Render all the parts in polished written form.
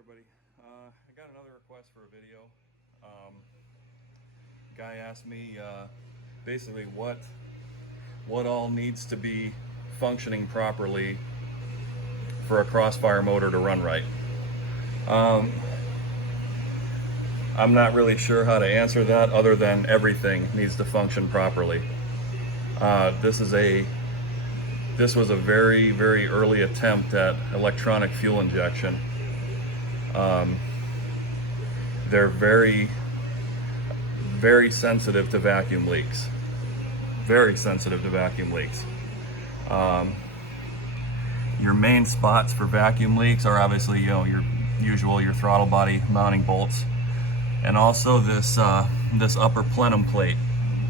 everybody. I got another request for a video. Guy asked me basically what all needs to be functioning properly for a Crossfire motor to run right. I'm not really sure how to answer that other than everything needs to function properly. This was a very, very early attempt at electronic fuel injection. They're very, very sensitive to vacuum leaks. Very sensitive to vacuum leaks. Your main spots for vacuum leaks are obviously, your throttle body mounting bolts, and also this upper plenum plate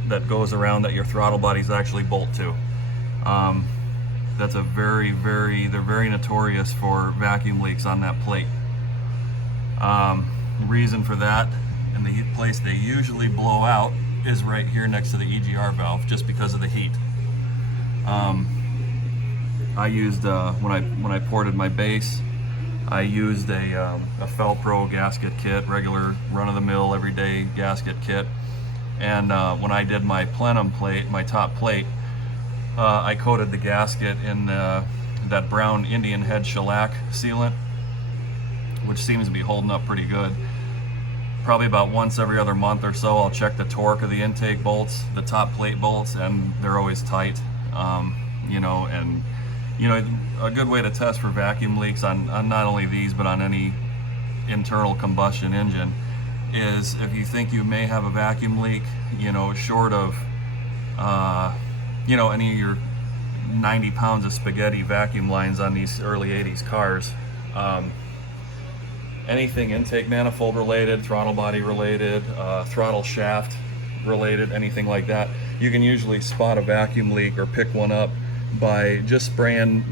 that goes around that your throttle bodies actually bolt to. That's a they're very notorious for vacuum leaks on that plate. The reason for that, and the place they usually blow out, is right here next to the EGR valve, just because of the heat. I used when I ported my base, I used a Felpro gasket kit, regular run-of-the-mill everyday gasket kit, and when I did my plenum plate, my top plate, I coated the gasket in that brown Indian head shellac sealant, which seems to be holding up pretty good. Probably about once every other month or so, I'll check the torque of the intake bolts, the top plate bolts, and they're always tight. A good way to test for vacuum leaks on not only these but on any internal combustion engine is if you think you may have a vacuum leak, short of any of your 90 pounds of spaghetti vacuum lines on these early 80s cars. Anything intake manifold related, throttle body related, throttle shaft related, anything like that, you can usually spot a vacuum leak or pick one up by just spraying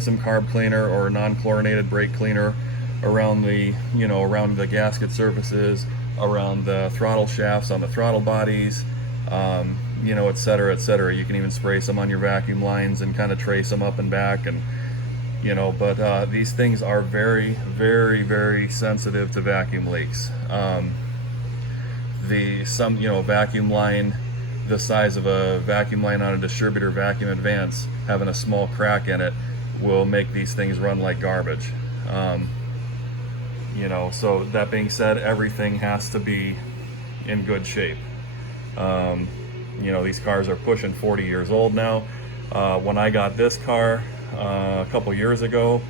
some carb cleaner or non-chlorinated brake cleaner around the gasket surfaces, around the throttle shafts on the throttle bodies, etc., etc. You can even spray some on your vacuum lines and kind of trace them up and back, and but these things are very, very, very sensitive to vacuum leaks. Vacuum line the size of a vacuum line on a distributor vacuum advance, having a small crack in it, will make these things run like garbage. So that being said, everything has to be in good shape. These cars are pushing 40 years old now. When I got this car a couple years ago,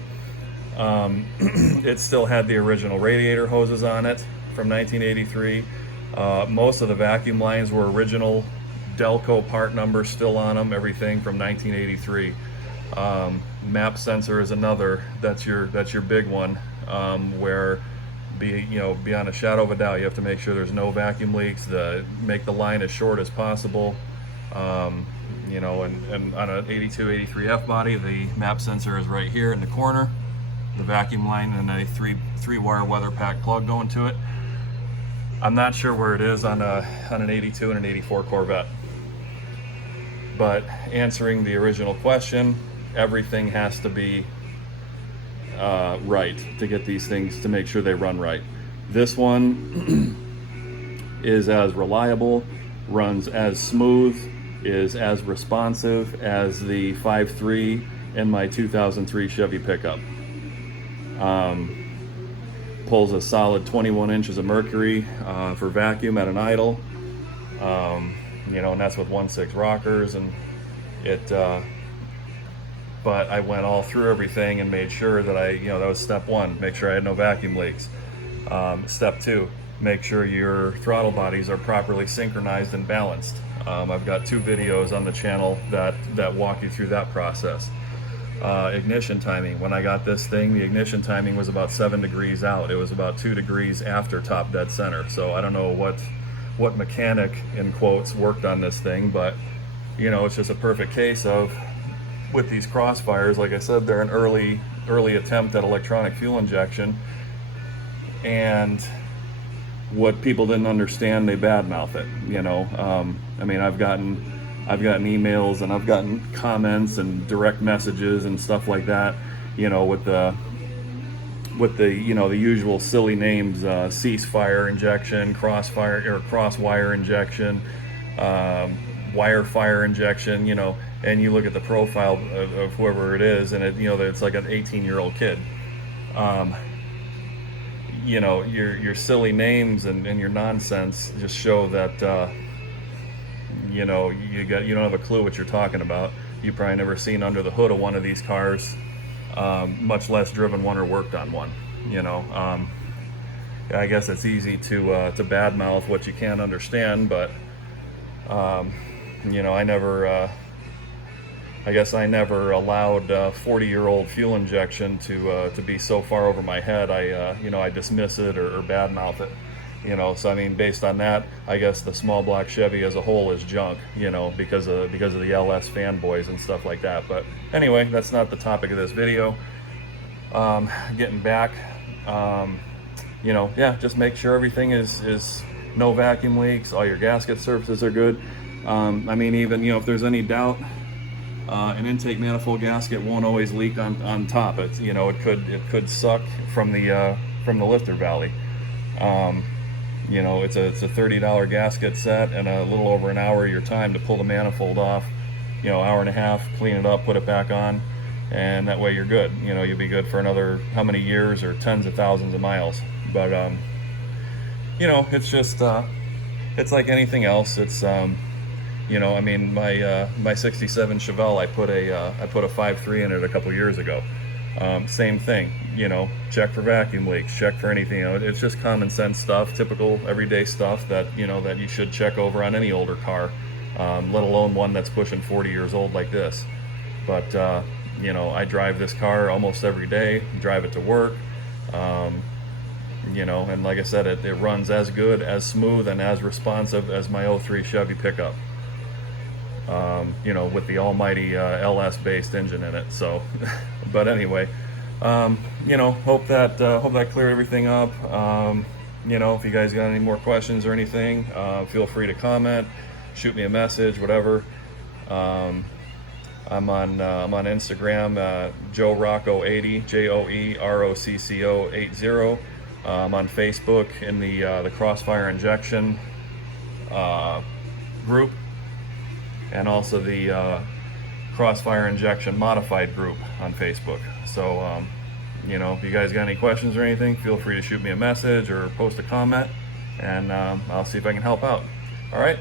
it still had the original radiator hoses on it from 1983. Most of the vacuum lines were original Delco part numbers still on them, everything from 1983. Map sensor is another. That's your big one, where beyond a shadow of a doubt, you have to make sure there's no vacuum leaks. Make the line as short as possible. And on an 82, 83 F body, the map sensor is right here in the corner. The vacuum line and a three wire weather pack plug going to it. I'm not sure where it is on an 82 and an 84 Corvette. But answering the original question, everything has to be right to get these things, to make sure they run right. This one is as reliable, runs as smooth, is as responsive as the 5.3 in my 2003 Chevy pickup. Pulls a solid 21 inches of mercury for vacuum at an idle, and that's with 1.6 rockers, and but I went all through everything and made sure that that was step one, make sure I had no vacuum leaks. Step two, make sure your throttle bodies are properly synchronized and balanced. I've got 2 videos on the channel that walk you through that process. Ignition timing. When I got this thing, the ignition timing was about 7 degrees out. It was about 2 degrees after top dead center. So I don't know what mechanic, in quotes, worked on this thing, but it's just a perfect case of, with these Crossfires, like I said, they're an early attempt at electronic fuel injection, and what people didn't understand, they badmouth it. I've gotten emails and I've gotten comments and direct messages and stuff like that, with the with the, you know, the usual silly names, ceasefire injection, crossfire or crosswire injection, wire fire injection, you know, and you look at the profile of whoever it is, and it, you know, it's like an 18-year-old kid. You know, your silly names and your nonsense just show that you know, you don't have a clue what you're talking about. You probably never seen under the hood of one of these cars, much less driven one or worked on one. You know, I guess it's easy to badmouth what you can't understand, but you know, I guess I never allowed 40-year-old fuel injection to be so far over my head. You know, I dismiss it or badmouth it. You know, so I mean, based on that, I guess the small block Chevy as a whole is junk. You know, because of the LS fanboys and stuff like that. But anyway, that's not the topic of this video. Getting back, you know, yeah, just make sure everything is no vacuum leaks. All your gasket surfaces are good. I mean, even, you know, if there's any doubt, an intake manifold gasket won't always leak on top. It's, you know, it could suck from the lifter valley. You know, it's a $30 gasket set and a little over an hour of your time to pull the manifold off. You know, hour and a half, clean it up, put it back on, and that way you're good. You know, you'll be good for another how many years or tens of thousands of miles. But you know, it's just it's like anything else. It's you know, I mean, my '67 Chevelle, I put a 5.3 in it a couple years ago. Same thing, you know, check for vacuum leaks, check for anything. You know, it's just common sense stuff, typical everyday stuff that, you know, that you should check over on any older car, let alone one that's pushing 40 years old like this. But you know, I drive this car almost every day, drive it to work, you know, and like I said, it runs as good, as smooth, and as responsive as my '03 Chevy pickup. You know, with the almighty LS based engine in it. So but anyway, you know, hope that cleared everything up. You know, if you guys got any more questions or anything, feel free to comment, shoot me a message, whatever. I'm on Instagram, Joe Rocco 80, JoeRocco 80. I'm on Facebook in the Crossfire Injection group, and also the Crossfire Injection Modified group on Facebook. So, you know, if you guys got any questions or anything, feel free to shoot me a message or post a comment, and I'll see if I can help out. All right.